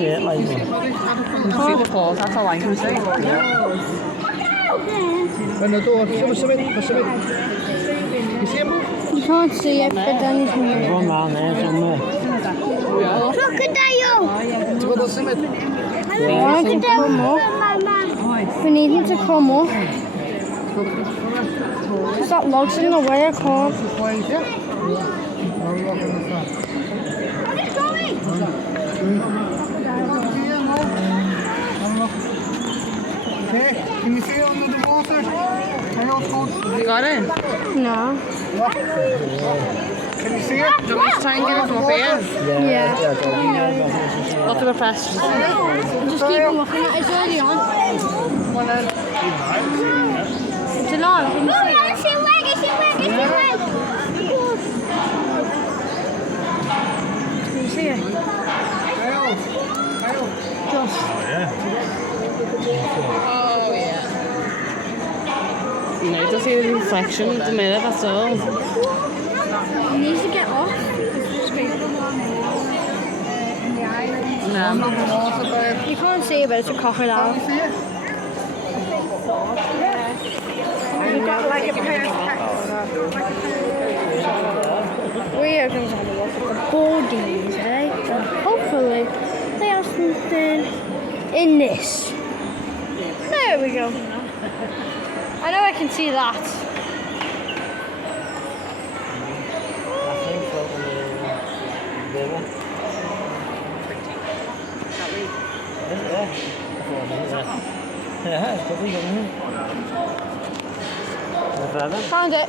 see it like one. You can see the paws, that's all I can see. When the door, some. You see him? You can't see it, but then he's moving. There's one round there somewhere. Crocodile! We need him to come up. Because that log's in the way, I can't. Okay, can you see it under the water? Have you got it? No. Can you see it? Do you want me to try and get it from up here? Yeah. Look at the press. Just keep looking at it, it's already on. It's alive, can you see it? It's your leg, it's your leg, it's your leg! Can you see it? Just. Oh, yeah. No, just see the reflection of the mirror, that's all. It needs to get off. No. You can't see it, but it's a crocodile. You've got like a pair of We are going to have a look at the boardies, eh? And hopefully they have something in this. There we go. I know I can see that. Yeah, it's probably got me. Found it.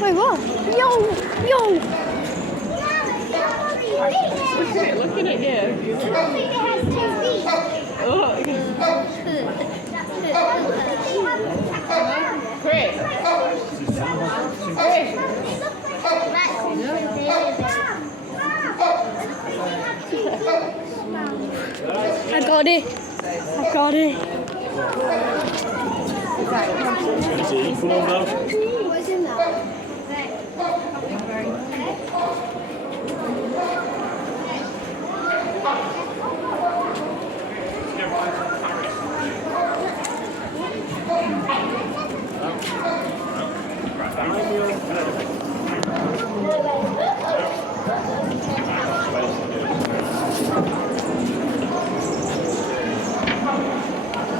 Wait, what? Yo! Looking at you. Oh. Great. I got it. What's in that?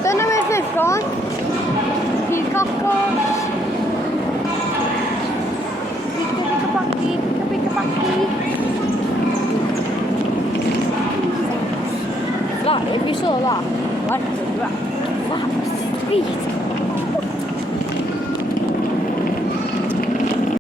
Don't know if they've gone. Peacock goes. That, if you saw that, like that was sweet.